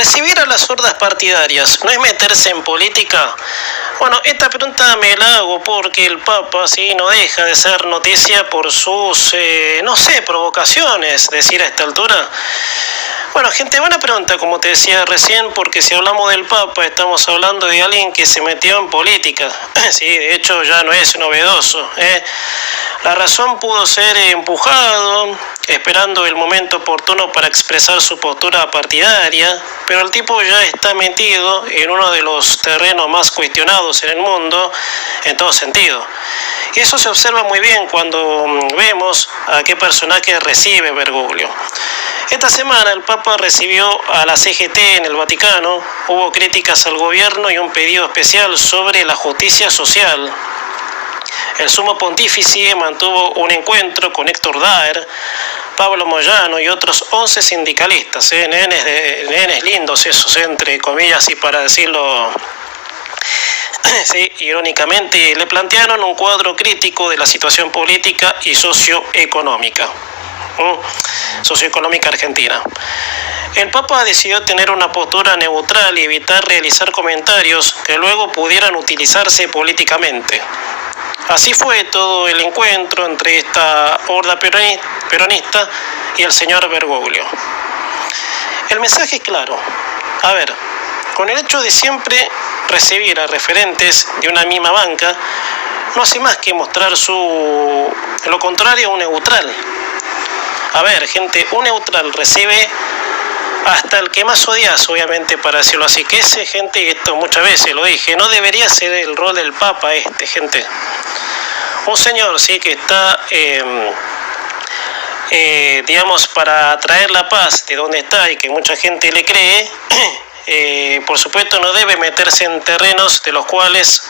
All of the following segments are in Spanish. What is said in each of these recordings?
Recibir a las hordas partidarias, ¿no es meterse en política? Bueno, esta pregunta me la hago porque el Papa sí no deja de ser noticia por sus, no sé, provocaciones, decir a esta altura. Bueno, gente, buena pregunta, como te decía recién, porque si hablamos del Papa, estamos hablando de alguien que se metió en política. Sí, de hecho ya no es novedoso. La razón pudo ser empujado, esperando el momento oportuno para expresar su postura partidaria, pero el tipo ya está metido en uno de los terrenos más cuestionados en el mundo, en todo sentido. Y eso se observa muy bien cuando vemos a qué personaje recibe Bergoglio. Esta semana el Papa recibió a la CGT en el Vaticano, hubo críticas al gobierno y un pedido especial sobre la justicia social. El sumo pontífice mantuvo un encuentro con Héctor Daer, Pablo Moyano y otros 11 sindicalistas, nenes lindos esos, entre comillas, y para decirlo sí, irónicamente, le plantearon un cuadro crítico de la situación política y socioeconómica argentina. El Papa decidió tener una postura neutral y evitar realizar comentarios que luego pudieran utilizarse políticamente. Así fue todo el encuentro entre esta horda peronista y el señor Bergoglio. El mensaje es claro. A ver, con el hecho de siempre recibir a referentes de una misma banca, no hace más que mostrar lo contrario a un neutral. A ver, gente, un neutral recibe hasta el que más odias, obviamente, para decirlo así, que ese, gente, y esto muchas veces lo dije, no debería ser el rol del Papa gente. Un señor, sí, que está, digamos, para traer la paz de donde está y que mucha gente le cree, por supuesto no debe meterse en terrenos de los cuales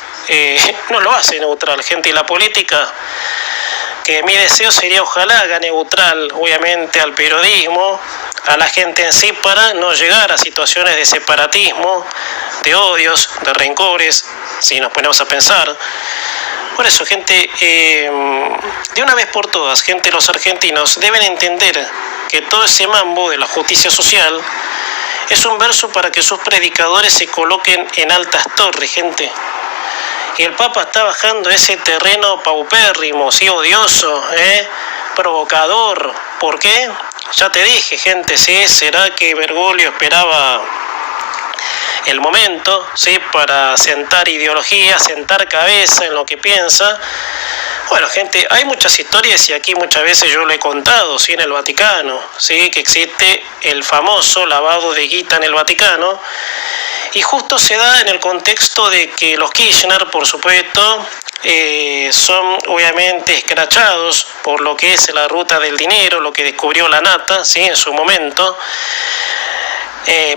no lo hace neutral, gente, y la política, que mi deseo sería ojalá haga neutral, obviamente, al periodismo, a la gente en sí, para no llegar a situaciones de separatismo, de odios, de rencores, si nos ponemos a pensar. Por eso, gente, de una vez por todas, gente, los argentinos deben entender que todo ese mambo de la justicia social es un verso para que sus predicadores se coloquen en altas torres, gente. Y el Papa está bajando ese terreno paupérrimo, sí, odioso, provocador. ¿Por qué? Ya te dije, gente, sí, será que Bergoglio esperaba el momento, sí, para sentar ideología, sentar cabeza en lo que piensa. Bueno, gente, hay muchas historias y aquí muchas veces yo lo he contado, sí, en el Vaticano, sí, que existe el famoso lavado de guita en el Vaticano. Y justo se da en el contexto de que los Kirchner, por supuesto, son obviamente escrachados por lo que es la ruta del dinero, lo que descubrió la Nata, ¿sí?, en su momento.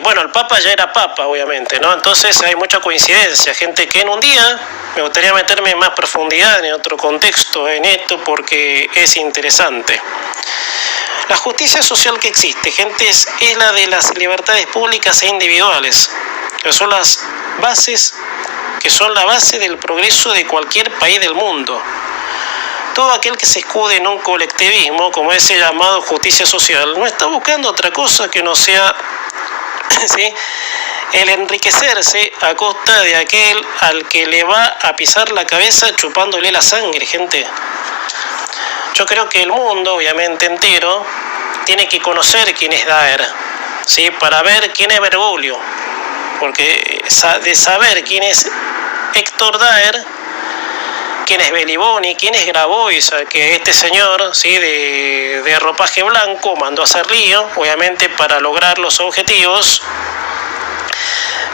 Bueno, el Papa ya era Papa, obviamente, ¿no? Entonces hay mucha coincidencia, gente, que en un día me gustaría meterme en más profundidad en otro contexto en esto porque es interesante. La justicia social que existe, gente, es la de las libertades públicas e individuales, que son las bases, que son la base del progreso de cualquier país del mundo. Todo aquel que se escude en un colectivismo, como ese llamado justicia social, no está buscando otra cosa que no sea ¿sí?, el enriquecerse a costa de aquel al que le va a pisar la cabeza chupándole la sangre, gente. Yo creo que el mundo, obviamente entero, tiene que conocer quién es Daer, ¿sí?, para ver quién es Bergoglio. Porque de saber quién es Héctor Daer, quién es Beliboni, quién es Grabois, que este señor, ¿sí?, de ropaje blanco mandó a hacer lío, obviamente para lograr los objetivos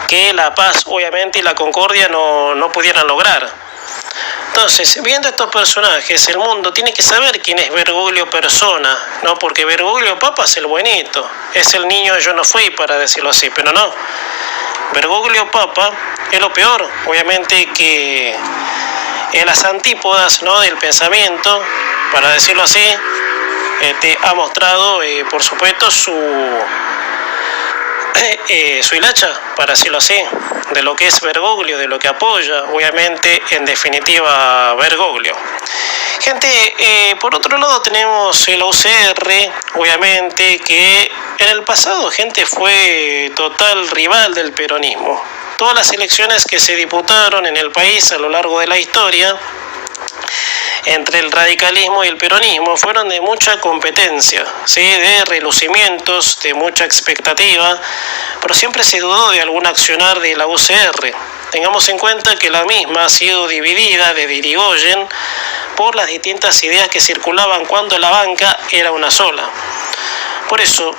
que la paz, obviamente, y la concordia no pudieran lograr. Entonces, viendo estos personajes, el mundo tiene que saber quién es Bergoglio persona, ¿no? Porque Bergoglio Papa es el buenito, es el niño yo no fui, para decirlo así, pero no. Bergoglio Papa es lo peor, obviamente, que en las antípodas, ¿no?, del pensamiento, para decirlo así, ha mostrado, por supuesto, su hilacha, para decirlo así, de lo que es Bergoglio, de lo que apoya, obviamente, en definitiva, Bergoglio. Gente, por otro lado tenemos el UCR, obviamente, que En el pasado, gente, fue total rival del peronismo. Todas las elecciones que se disputaron en el país a lo largo de la historia entre el radicalismo y el peronismo fueron de mucha competencia, ¿sí? De relucimientos, de mucha expectativa, pero siempre se dudó de algún accionar de la UCR. Tengamos en cuenta que la misma ha sido dividida desde Irigoyen por las distintas ideas que circulaban cuando la banca era una sola. Por eso,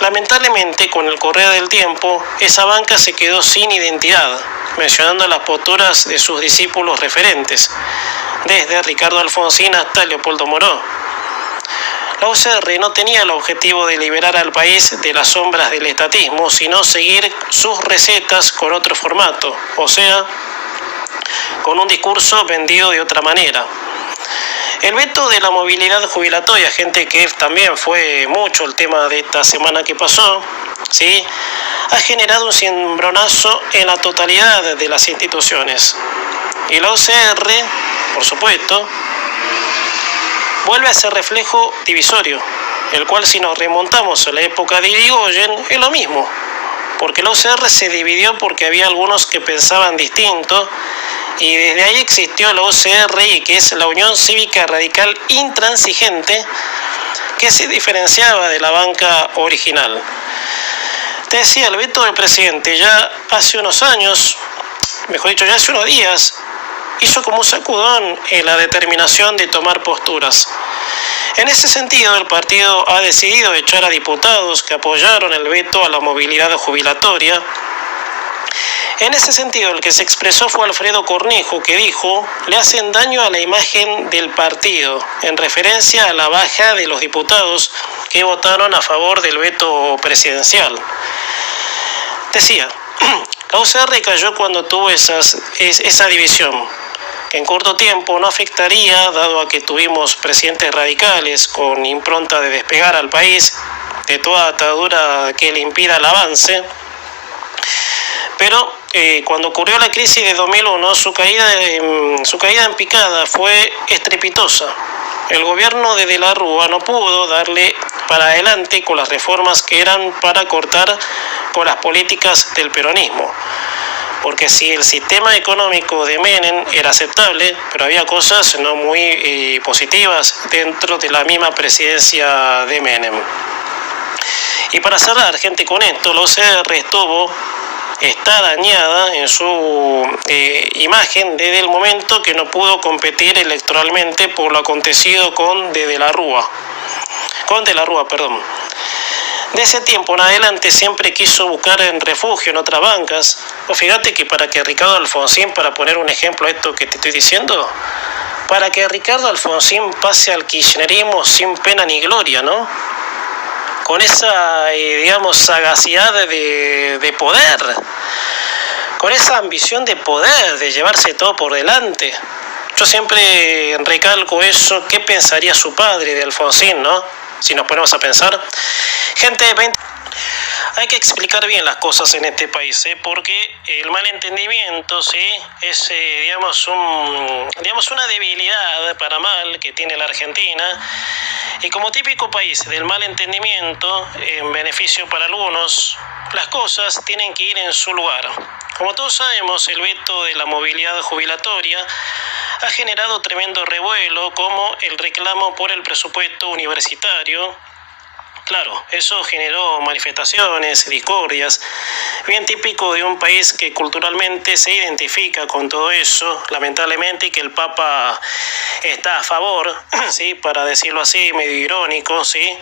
lamentablemente, con el correr del tiempo, esa banca se quedó sin identidad, mencionando las posturas de sus discípulos referentes, desde Ricardo Alfonsín hasta Leopoldo Moró. La UCR no tenía el objetivo de liberar al país de las sombras del estatismo, sino seguir sus recetas con otro formato, o sea, con un discurso vendido de otra manera. El veto de la movilidad jubilatoria, gente, que también fue mucho el tema de esta semana que pasó, ¿sí?, ha generado un cimbronazo en la totalidad de las instituciones. Y la UCR, por supuesto, vuelve a ser reflejo divisorio, el cual, si nos remontamos a la época de Irigoyen, es lo mismo, porque la UCR se dividió porque había algunos que pensaban distinto, y desde ahí existió la UCR, y que es la Unión Cívica Radical Intransigente, que se diferenciaba de la banca original. Te decía, el veto del presidente ya hace unos años, mejor dicho, ya hace unos días, hizo como un sacudón en la determinación de tomar posturas. En ese sentido, el partido ha decidido echar a diputados que apoyaron el veto a la movilidad jubilatoria. En ese sentido, el que se expresó fue Alfredo Cornejo, que dijo: le hacen daño a la imagen del partido, en referencia a la baja de los diputados que votaron a favor del veto presidencial. Decía, la UCR cayó cuando tuvo esa división, que en corto tiempo no afectaría, dado a que tuvimos presidentes radicales con impronta de despegar al país de toda atadura que le impida el avance. Pero cuando ocurrió la crisis de 2001, su caída en picada fue estrepitosa. El gobierno de la Rúa no pudo darle para adelante con las reformas que eran para cortar con las políticas del peronismo. Porque si el sistema económico de Menem era aceptable, pero había cosas no muy positivas dentro de la misma presidencia de Menem. Y para cerrar, gente, con esto, la UCR está dañada en su imagen desde el momento que no pudo competir electoralmente por lo acontecido con De la Rúa. De ese tiempo en adelante siempre quiso buscar en refugio en otras bancas. O fíjate que para que Ricardo Alfonsín, para poner un ejemplo a esto que te estoy diciendo, para que Ricardo Alfonsín pase al kirchnerismo sin pena ni gloria, ¿no? Con esa, sagacidad de poder, con esa ambición de poder, de llevarse todo por delante. Yo siempre recalco eso, ¿qué pensaría su padre de Alfonsín, no? Si nos ponemos a pensar. Gente, hay que explicar bien las cosas en este país, porque el malentendimiento, ¿sí?, es una debilidad para mal que tiene la Argentina. Y como típico país del malentendimiento, en beneficio para algunos, las cosas tienen que ir en su lugar. Como todos sabemos, el veto de la movilidad jubilatoria ha generado tremendo revuelo, como el reclamo por el presupuesto universitario. Claro, eso generó manifestaciones, discordias, bien típico de un país que culturalmente se identifica con todo eso, lamentablemente, y que el Papa está a favor, ¿sí?, para decirlo así, medio irónico, ¿sí?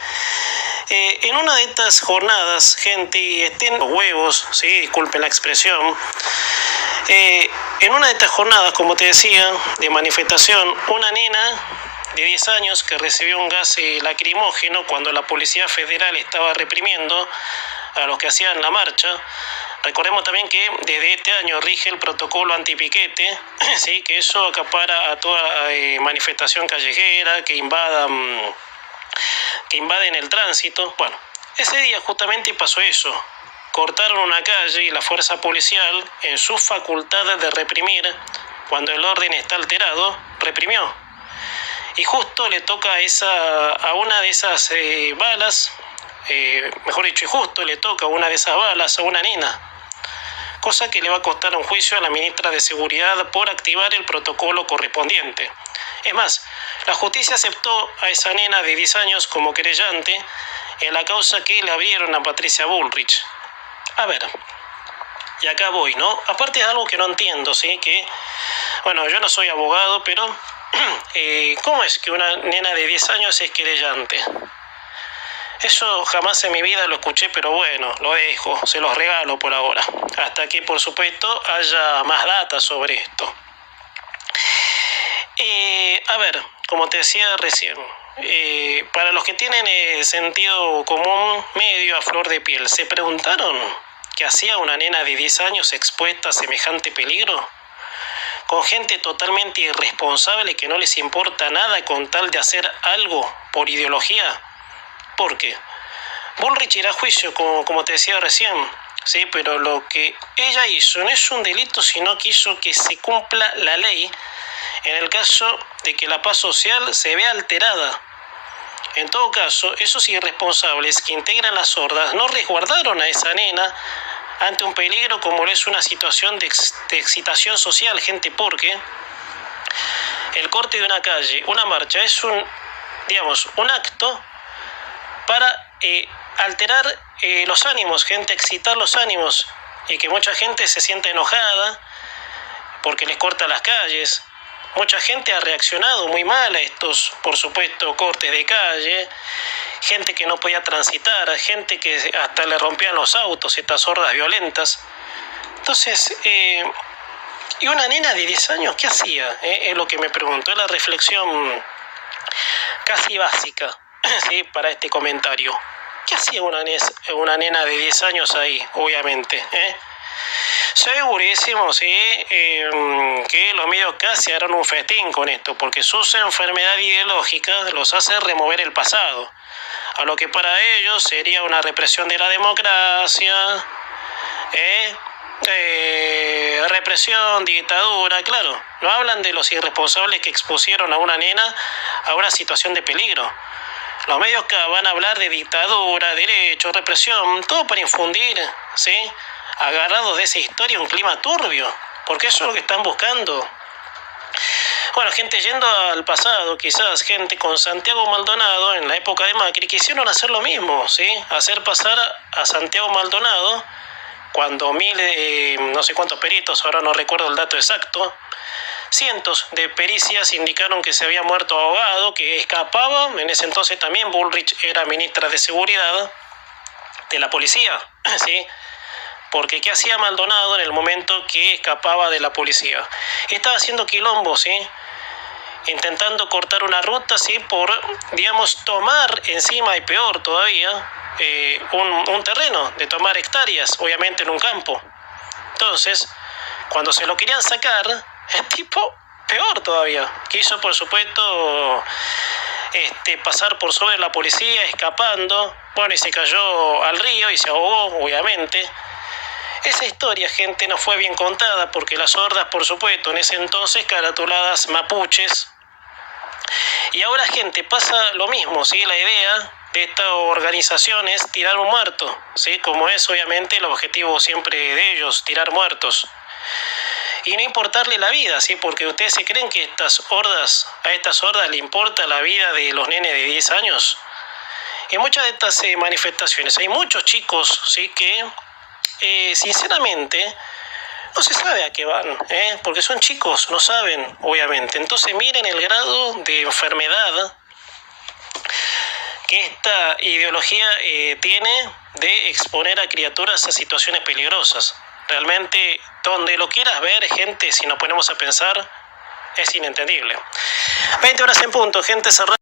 En una de estas jornadas, gente, y estén los huevos, ¿sí?, disculpen la expresión, en una de estas jornadas, como te decía, de manifestación, una nena de 10 años que recibió un gas lacrimógeno cuando la Policía Federal estaba reprimiendo a los que hacían la marcha. Recordemos también que desde este año rige el protocolo antipiquete, ¿sí?, que eso acapara a toda manifestación callejera que invaden el tránsito. Bueno, ese día justamente pasó eso. Cortaron una calle y la fuerza policial, en su facultad de reprimir, cuando el orden está alterado, reprimió. Y justo le toca a una de esas balas mejor dicho, justo le toca una de esas balas a una nena, cosa que le va a costar un juicio a la ministra de Seguridad por activar el protocolo correspondiente. Es más, la justicia aceptó a esa nena de 10 años como querellante en la causa que le abrieron a Patricia Bullrich. A ver, y acá voy, ¿no? Aparte de algo que no entiendo, ¿sí? Que, bueno, yo no soy abogado, pero ¿cómo es que una nena de 10 años es querellante? Eso jamás en mi vida lo escuché, pero bueno, lo dejo, se los regalo por ahora, hasta que por supuesto haya más data sobre esto. A ver, como te decía recién, para los que tienen sentido común medio a flor de piel, ¿se preguntaron qué hacía una nena de 10 años expuesta a semejante peligro? Con gente totalmente irresponsable que no les importa nada con tal de hacer algo por ideología. ¿Por qué? Bullrich irá a juicio, como te decía recién, ¿sí? Pero lo que ella hizo no es un delito, sino que hizo que se cumpla la ley en el caso de que la paz social se vea alterada. En todo caso, esos irresponsables que integran las hordas no resguardaron a esa nena ante un peligro como es una situación de excitación social, gente, porque el corte de una calle, una marcha, es un acto para alterar los ánimos, gente, excitar los ánimos, y que mucha gente se siente enojada porque les corta las calles. Mucha gente ha reaccionado muy mal a estos, por supuesto, cortes de calle, gente que no podía transitar, gente que hasta le rompían los autos, estas hordas violentas. Entonces, ¿y una nena de 10 años qué hacía? Es lo que me preguntó, es la reflexión casi básica, ¿sí? Para este comentario. ¿Qué hacía una nena de 10 años ahí, obviamente? Segurísimo, sí, que los medios casi harán un festín con esto, porque su enfermedad ideológica los hace remover el pasado, a lo que para ellos sería una represión de la democracia, represión, dictadura, claro. No hablan de los irresponsables que expusieron a una nena a una situación de peligro. Los medios van a hablar de dictadura, derecho, represión, todo para infundir, ¿sí?, agarrados de esa historia, un clima turbio, porque eso es lo que están buscando. Bueno, gente, yendo al pasado, quizás gente con Santiago Maldonado, en la época de Macri, quisieron hacer lo mismo, ¿sí? Hacer pasar a Santiago Maldonado, cuando no sé cuántos peritos, ahora no recuerdo el dato exacto, cientos de pericias indicaron que se había muerto ahogado, que escapaba. En ese entonces también Bullrich era ministra de Seguridad de la policía, ¿sí? Porque ¿qué hacía Maldonado en el momento que escapaba de la policía? Estaba haciendo quilombo, ¿sí? Intentando cortar una ruta, ¿sí? Por, digamos, tomar encima, y peor todavía, un terreno, de tomar hectáreas, obviamente en un campo. Entonces, cuando se lo querían sacar, el tipo, peor todavía, quiso, por supuesto, pasar por sobre la policía, escapando, bueno, y se cayó al río y se ahogó, obviamente. Esa historia, gente, no fue bien contada porque las hordas, por supuesto, en ese entonces caratuladas mapuches. Y ahora, gente, pasa lo mismo, ¿sí? La idea de esta organización es tirar un muerto, ¿sí? Como es obviamente el objetivo siempre de ellos, tirar muertos. Y no importarle la vida, ¿sí? Porque ustedes se creen que a estas hordas le importa la vida de los nenes de 10 años. En muchas de estas manifestaciones hay muchos chicos, ¿sí? Que sinceramente no se sabe a qué van, porque son chicos, no saben, obviamente. Entonces miren el grado de enfermedad que esta ideología tiene de exponer a criaturas a situaciones peligrosas. Realmente, donde lo quieras ver, gente, si nos ponemos a pensar, es inentendible. 20 horas en punto, gente, cerrada.